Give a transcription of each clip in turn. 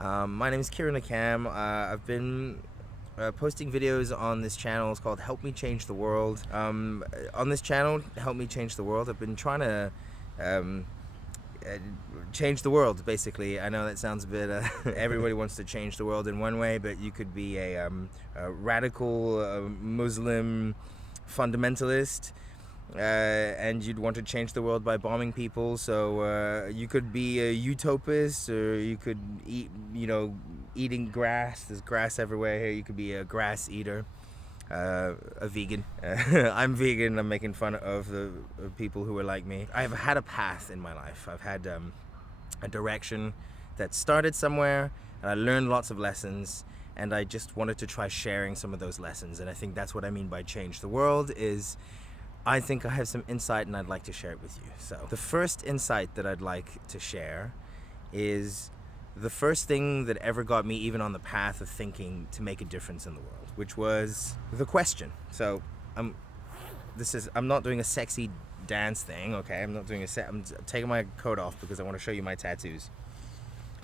My name is Kieranlecam. I've been posting videos on this channel. It's called Help Me Change the World. On this channel, Help Me Change the World, I've been trying to change the world, basically. I know that sounds a bit, everybody wants to change the world in one way, but you could be a radical Muslim fundamentalist, and you'd want to change the world by bombing people. So you could be a utopist, or you could eat, eating grass. There's grass everywhere here. You could be a grass eater, a vegan. I'm vegan. I'm making fun of the people who are like me. I've had a path in my life. I've had a direction that started somewhere, and I learned lots of lessons, and I just wanted to try sharing some of those lessons. And I think that's what I mean by change the world. Is I think I have some insight and I'd like to share it with you. So the first insight that I'd like to share is the first thing that ever got me even on the path of thinking to make a difference in the world, which was the question. So I'm not doing a sexy dance thing, okay? I'm taking my coat off because I want to show you my tattoos.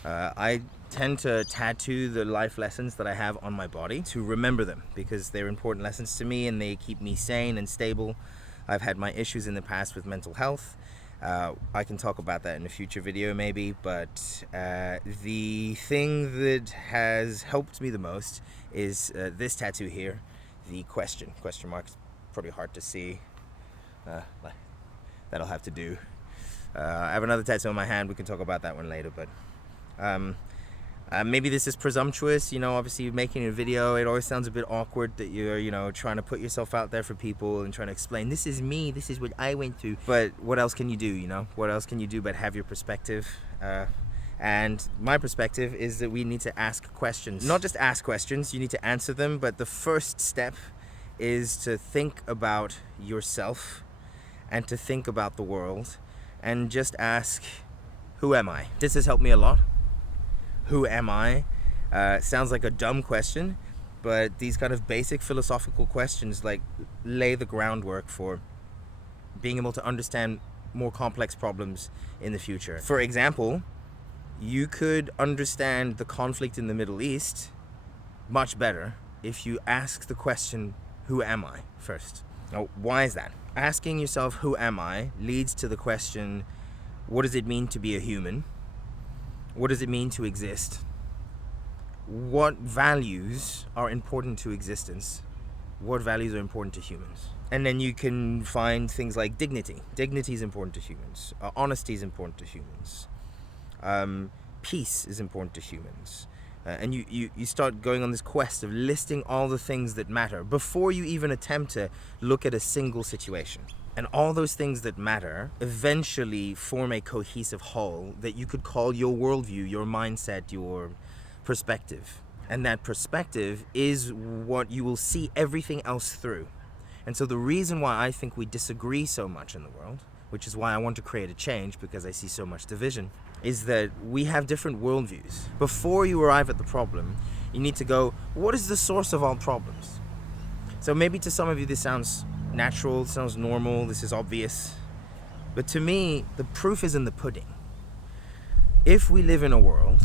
I tend to tattoo the life lessons that I have on my body to remember them, because they're important lessons to me and they keep me sane and stable. I've had my issues in the past with mental health. I can talk about that in a future video maybe, but the thing that has helped me the most is this tattoo here, the question mark. It's probably hard to see. That'll have to do. I have another tattoo on my hand. We can talk about that one later, but maybe this is presumptuous, obviously making a video, it always sounds a bit awkward that you're, trying to put yourself out there for people and trying to explain, this is me, this is what I went through. But what else can you do, What else can you do but have your perspective? And my perspective is that we need to ask questions. Not just ask questions, you need to answer them, but the first step is to think about yourself and to think about the world and just ask, who am I? This has helped me a lot. Who am I? Sounds like a dumb question, but these kind of basic philosophical questions lay the groundwork for being able to understand more complex problems in the future. For example, you could understand the conflict in the Middle East much better if you ask the question, who am I, first. Now, why is that? Asking yourself, who am I, leads to the question, what does it mean to be a human? What does it mean to exist? What values are important to existence? What values are important to humans? And then you can find things like dignity. Dignity is important to humans. Honesty is important to humans. Peace is important to humans. And you start going on this quest of listing all the things that matter before you even attempt to look at a single situation. And all those things that matter eventually form a cohesive whole that you could call your worldview, your mindset, your perspective. And that perspective is what you will see everything else through. And so the reason why I think we disagree so much in the world, which is why I want to create a change, because I see so much division, is that we have different worldviews. Before you arrive at the problem, you need to go, what is the source of all problems? So maybe to some of you this sounds natural, sounds normal, this is obvious. But to me, the proof is in the pudding. If we live in a world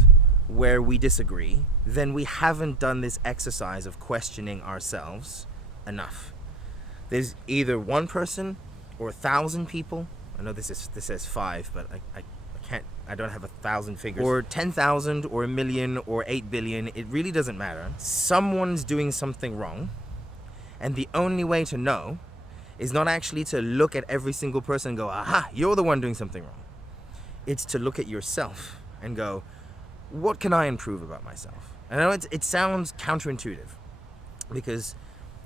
where we disagree, then we haven't done this exercise of questioning ourselves enough. There's either one person or 1,000 people. I know this says 5, but I don't have 1,000 figures. Or 10,000 or 1 million or 8 billion, it really doesn't matter. Someone's doing something wrong, and the only way to know is not actually to look at every single person and go, aha, you're the one doing something wrong. It's to look at yourself and go, what can I improve about myself? And I know it sounds counterintuitive, because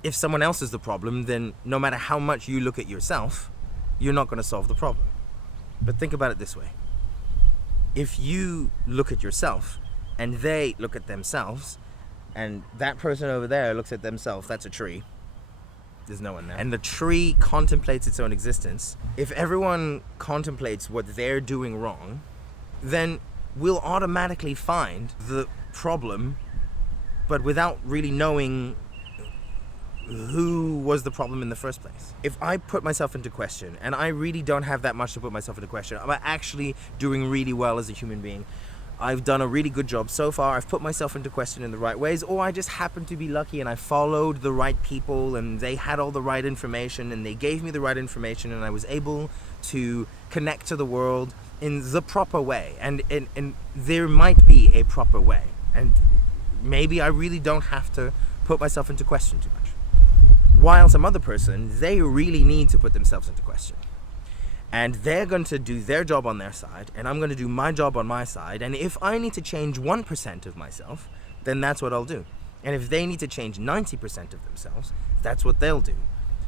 if someone else is the problem, then no matter how much you look at yourself, you're not going to solve the problem. But think about it this way. If you look at yourself and they look at themselves, and that person over there looks at themselves, that's a tree. There's no one there. And the tree contemplates its own existence. If everyone contemplates what they're doing wrong, then we'll automatically find the problem, but without really knowing who was the problem in the first place. If I put myself into question, and I really don't have that much to put myself into question, I'm actually doing really well as a human being, I've done a really good job so far. I've put myself into question in the right ways, or I just happened to be lucky and I followed the right people and they had all the right information and they gave me the right information and I was able to connect to the world in the proper way. And there might be a proper way. And maybe I really don't have to put myself into question too much. While some other person, they really need to put themselves into question. And they're going to do their job on their side, and I'm going to do my job on my side. And if I need to change 1% of myself, then that's what I'll do. And if they need to change 90% of themselves, that's what they'll do.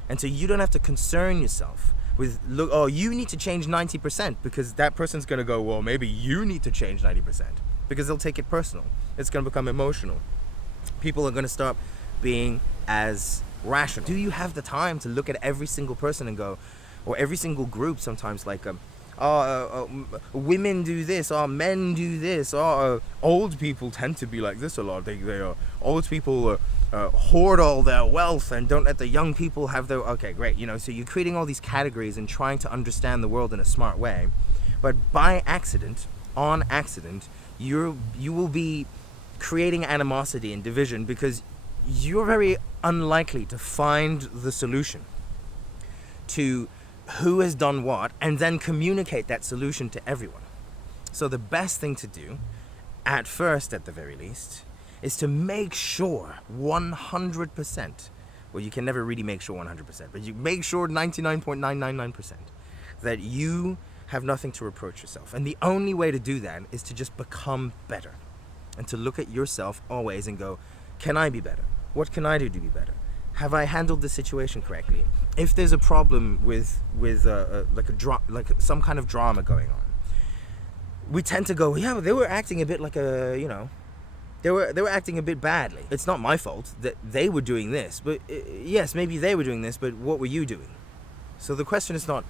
And so you don't have to concern yourself with, look, oh, you need to change 90%, because that person's going to go, well, maybe you need to change 90%, because they'll take it personal. It's going to become emotional. People are going to start being as rational. Do you have the time to look at every single person and go, or every single group sometimes, like women do this, men do this, old people tend to be like this a lot. Old people hoard all their wealth and don't let the young people have their... Okay, great. So you're creating all these categories and trying to understand the world in a smart way, but by accident, on accident, you will be creating animosity and division, because you're very unlikely to find the solution to who has done what, and then communicate that solution to everyone. So the best thing to do, at first at the very least, is to make sure 100%, well, you can never really make sure 100%, but you make sure 99.999% that you have nothing to reproach yourself. And the only way to do that is to just become better, and to look at yourself always and go, can I be better? What can I do to be better? Have I handled the situation correctly? If there's a problem with some kind of drama going on, we tend to go, yeah, they were acting a bit like they were acting a bit badly. It's not my fault that they were doing this, but yes, maybe they were doing this, but what were you doing? So the question is not,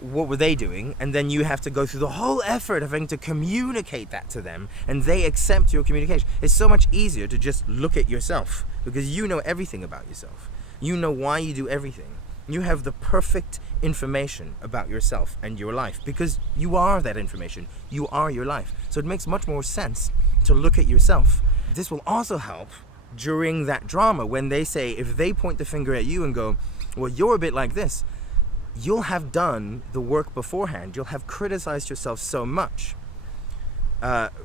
what were they doing? And then you have to go through the whole effort of having to communicate that to them, and they accept your communication. It's so much easier to just look at yourself, because you know everything about yourself. You know why you do everything. You have the perfect information about yourself and your life, because you are that information. You are your life. So it makes much more sense to look at yourself. This will also help during that drama when they say, if they point the finger at you and go, well, you're a bit like this, you'll have done the work beforehand. You'll have criticized yourself so much,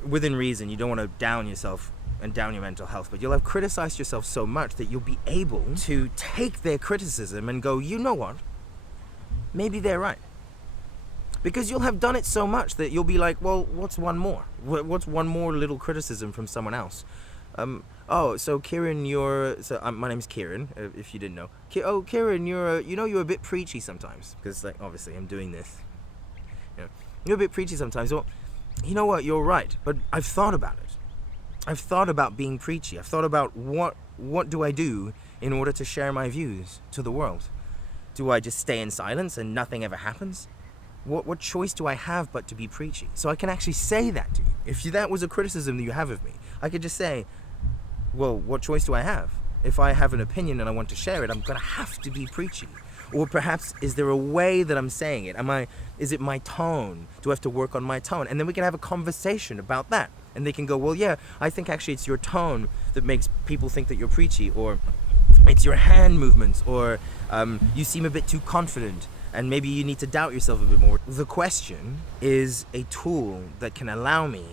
within reason. You don't want to down yourself and down your mental health, but you'll have criticized yourself so much that you'll be able to take their criticism and go, you know what? Maybe they're right. Because you'll have done it so much that you'll be like, well, what's one more? What's one more little criticism from someone else? So Kieran, my name's Kieran, if you didn't know. Kieran, you're a bit preachy sometimes, because obviously I'm doing this. You're a bit preachy sometimes. Well, you know what? You're right, but I've thought about it. I've thought about being preachy. I've thought about what do I do in order to share my views to the world? Do I just stay in silence and nothing ever happens? What choice do I have but to be preachy? So I can actually say that to you. If that was a criticism that you have of me, I could just say, well, what choice do I have? If I have an opinion and I want to share it, I'm going to have to be preachy. Or perhaps, is there a way that I'm saying it? Is it my tone? Do I have to work on my tone? And then we can have a conversation about that. And they can go, well, yeah, I think actually it's your tone that makes people think that you're preachy, or it's your hand movements, or you seem a bit too confident, and maybe you need to doubt yourself a bit more. The question is a tool that can allow me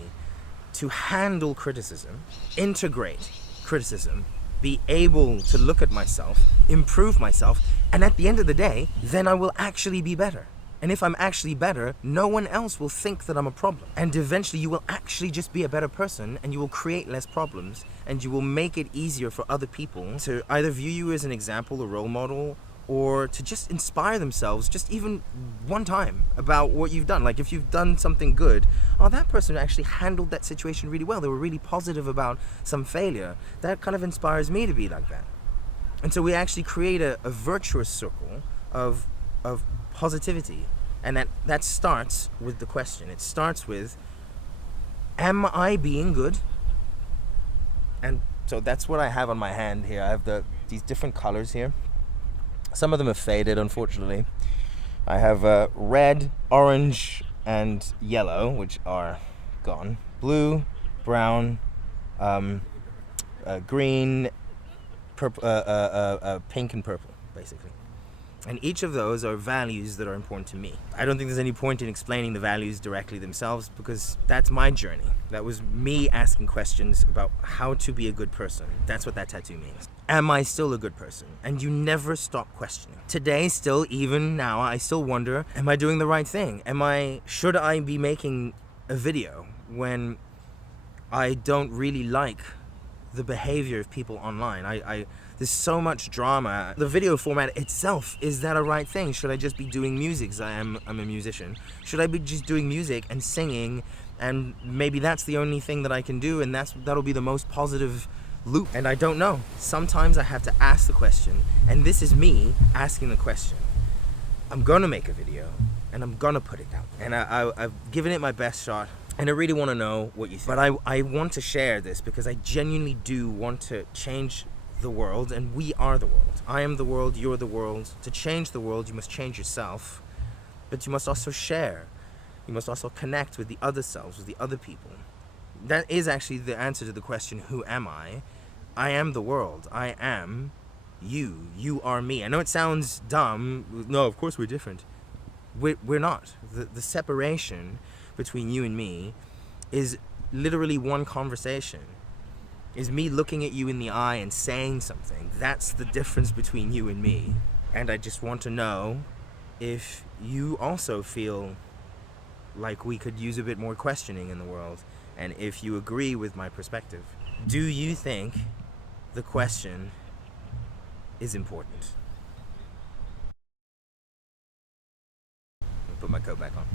to handle criticism, integrate criticism, be able to look at myself, improve myself, and at the end of the day, then I will actually be better. And if I'm actually better, no one else will think that I'm a problem. And eventually you will actually just be a better person, and you will create less problems, and you will make it easier for other people to either view you as an example, a role model, or to just inspire themselves just even one time about what you've done. Like if you've done something good, that person actually handled that situation really well. They were really positive about some failure. That kind of inspires me to be like that. And so we actually create a virtuous circle of positivity. And that starts with the question. It starts with, am I being good? And so that's what I have on my hand here. I have these different colors here. Some of them have faded, unfortunately. I have red, orange, and yellow, which are gone. blue, brown, green, purple, pink and purple, basically. And each of those are values that are important to me. I don't think there's any point in explaining the values directly themselves, because that's my journey. That was me asking questions about how to be a good person. That's what that tattoo means. Am I still a good person? And you never stop questioning. Today, still, even now, I still wonder, am I doing the right thing? Should I be making a video when I don't really like the behavior of people online? There's so much drama. The video format itself, is that a right thing? Should I just be doing music, because I'm a musician? Should I be just doing music and singing, and maybe that's the only thing that I can do, and that'll be the most positive loop? And I don't know. Sometimes I have to ask the question, and this is me asking the question. I'm gonna make a video, and I'm gonna put it out. And I've given it my best shot, and I really want to know what you think. But I want to share this because I genuinely do want to change the world, and we are the world. I am the world, you're the world. To change the world, you must change yourself, but you must also share. You must also connect with the other selves, with the other people. That is actually the answer to the question, who am I? I am the world. I am you. You are me. I know it sounds dumb. No, of course we're different. We're not. The separation between you and me is literally one conversation. Is me looking at you in the eye and saying something. That's the difference between you and me. And I just want to know if you also feel like we could use a bit more questioning in the world, and if you agree with my perspective. Do you think the question is important? I'll put my coat back on.